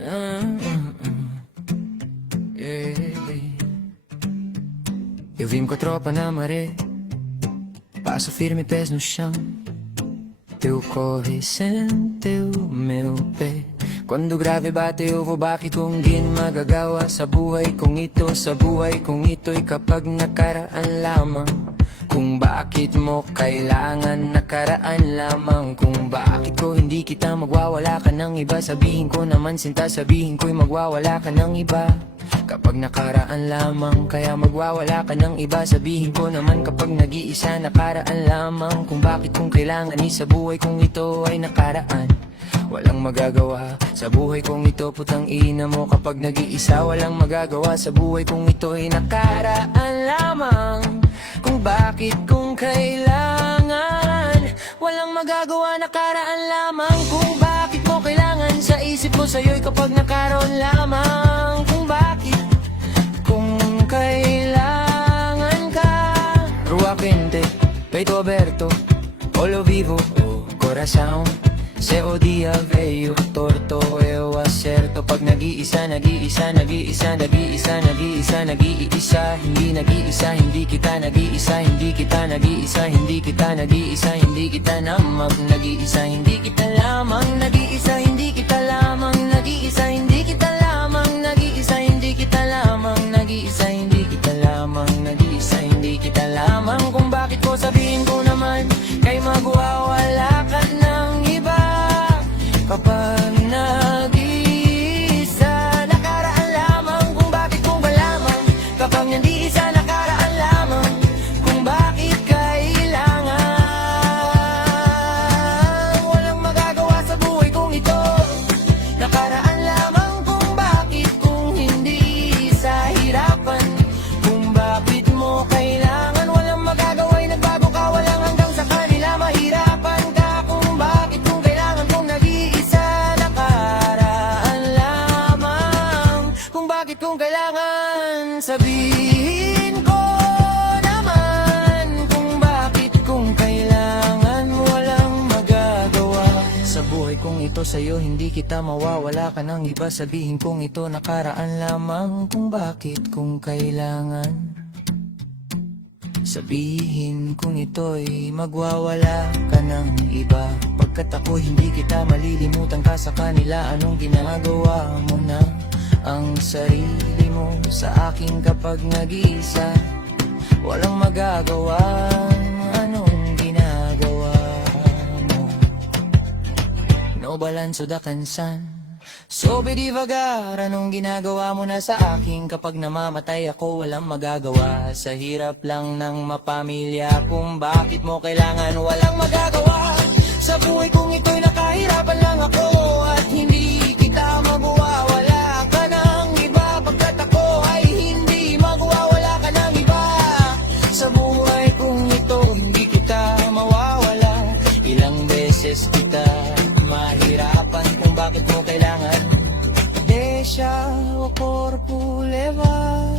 Ah, Eu vim com a tropa na maré, passo firme, pés no chão. Teu corre, sente o meu pé. Quando o grave bate, eu vou bakit kung di magagawa sa buhay kong ito, sa buhay kong ito'y kapag nakaraan lamang. Kung bakit mo kailangan nakaraan lamang. Kung bakit ko hindi kita magwawala ka ng iba. Sabihin ko naman sinta, sabihin ko'y magwawala ka ng iba kapag nakaraan lamang. Kaya magwawala ka ng iba. Sabihin ko naman kapag nag-iisa nakaraan lamang. Kung bakit kung kailangan sa buhay kong ito ay nakaraan. Walang magagawa sa buhay kong ito, putang ina mo. Kapag nag-iisa walang magagawa sa buhay kong ito ay nakaraan lamang. Kung bakit kung kailangan walang magagawa, nakaraan lamang. Kung bakit mo kailangan sa isip ko sa'yo'y kapag nakaroon lamang. Kung bakit kung kailangan ka. Rua Quinte, peito aberto, olo vivo, coração. Se o dia veio torto, eu acerto. Pag nag-iisa, nag-iisa, nag-iisa, nag-iisa, nag-iisa, nag-iisa. Hindi nag-iisa, hindi kita nag-iisa, hindi kita nag-iisa, hindi kita nag-iisa, hindi kita naman nag-iisa, hindi kita lamang nag-iisa, hindi kita lamang nag-iisa, hindi kita lamang nag-iisa, hindi kita lamang nag-iisa, hindi kita lamang nag-iisa, hindi kita lamang. Kung bakit ko sabihin ko naman kay magwawala ka ng iba kapag nag-iisa, nakaraan lamang. Kung bakit kung ba lamang kapag nag-iisa, nakaraan lamang. Kung bakit kailangan walang magagawa sa buhay kong ito, nakaraan lamang. Kung bakit kung hindi sa hirapan, kung bakit mo kailangan walang magagawa'y nagbago ka, walang hanggang sa kanila mahirapan ka. Kung bakit kung kailangan kung nag-iisa, nakaraan lamang. Kung bakit kung kailangan sabihin ko naman. Kung bakit kung kailangan walang magagawa sa buhay kong ito sa'yo, hindi kita mawawala ka ng iba. Sabihin kong ito nakaraan lamang. Kung bakit kung kailangan sabihin kung ito'y magwawala ka ng iba. Pagkat ako hindi kita malilimutan ka sa kanila. Anong ginagawa mo na ang sarili mo sa akin kapag nag-iisa? Walang magagawa. Anong ginagawa mo? No balanso da kansan, sobe divagar. Anong ginagawa mo na sa akin kapag namamatay ako? Walang magagawa sa hirap lang ng mapamilya. Kung bakit mo kailangan walang magagawa sa buhay kong ito'y nakahirapan lang ako. At hindi kita magwawala ka ng iba. Pagkat ako ay hindi magwawala ka ng iba. Sa buhay kong ito hindi kita mawawala. Ilang beses kita mahirapan. Kung bakit mo kailangan deixa o corpo levar,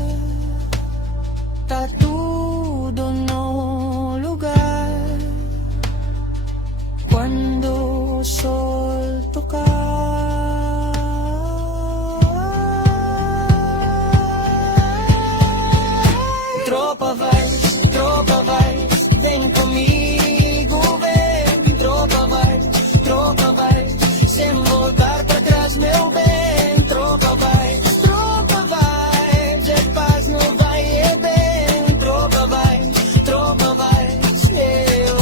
tá tudo no lugar. Quando o sol tocar, tropa vai, vem comigo, vem. Tropa vai, sem voltar pra trás, meu bem. Tropa vai, de paz não vai é bem. Tropa vai,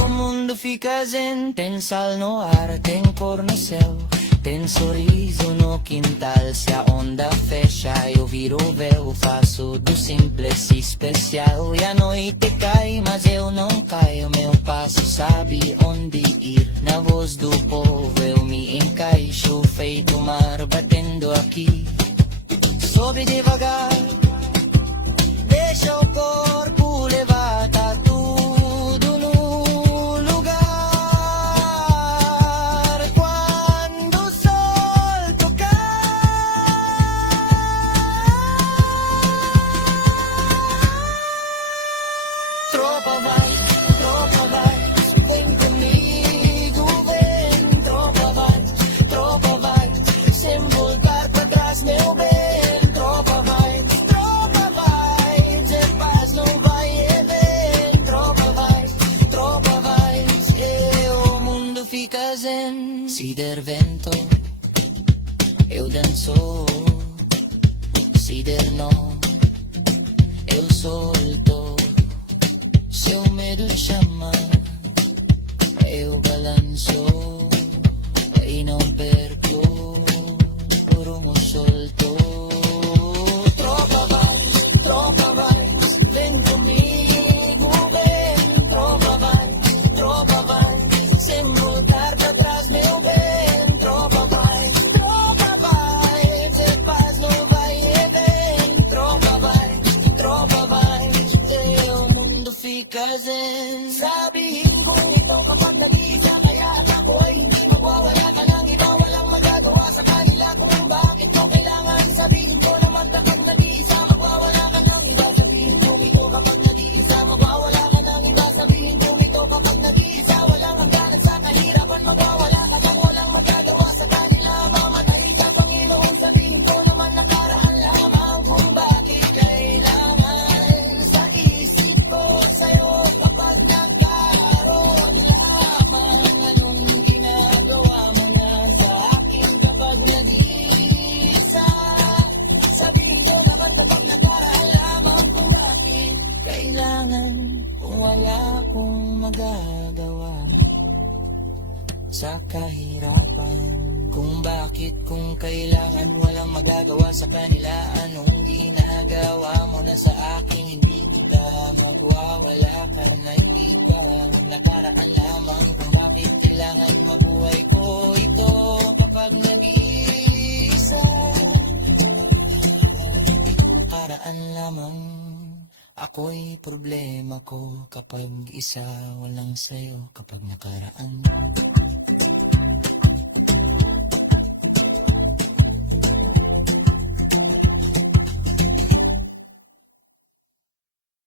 o mundo fica zen. Tem sal no ar, tem cor no céu, tem sorriso no quintal. Se a onda fecha, eu viro o véu, faço do simples especial. E a noite cai, mas eu não caio. Meu passo sabe onde ir. Na voz do povo eu me encaixo, feito mar batendo aqui. Sobe devagar, deixa o corpo levar, tá tudo no lugar. Quando o sol tocar, tropa vai, vem comigo. cousin si Dervento, eu danzo, si no, eu solto, se eu medo chama, eu balanço e não perco, por um solto. Tropa vais, vem comigo, vem, tropa vai, sem voltar pra trás, meu bem, tropa vai, se faz, não vai e vem, tropa vai, teu mundo fica zen. Sabihin ko ito kapag nag-iisa, kaya ako ay hindi mawawala ka ng iba, walang magagawa sa kanila kung bakit mo kailangan. Sabihin ko naman kapag nag-iisa, magwawala ka ng iba. Sabihin ko ito kapag nag-iisa, magwawala ka ng iba. Sabihin ko ito kapag nag-iisa, walang hangganan sa kahirapan, magwawala ka ng walang magagawa sa kanila. Mamatay ka, Panginoon. Sabihin ko naman nakaraan lamang kung bakit kailangan sa isip ko sa'yo kapag nagkaroon lamang. Anong ginagawa mo na sa akin kapag nag-iisa? Sabihin ko naman kapag nakaraan lamang kung bakit kailangan, kung wala akong magagawa sa kahirapan. Kung bakit, kung kailangan, walang magagawa sa kanila. Anong ginagawa mo na sa akin? Hindi kita magwawala ka na iba. Nakaraan lamang kung bakit kailangan mabuhay ko ito kapag nag-iisa. Nakaraan lamang, ako'y problema ko kapag isa, walang sayo kapag nakaraan.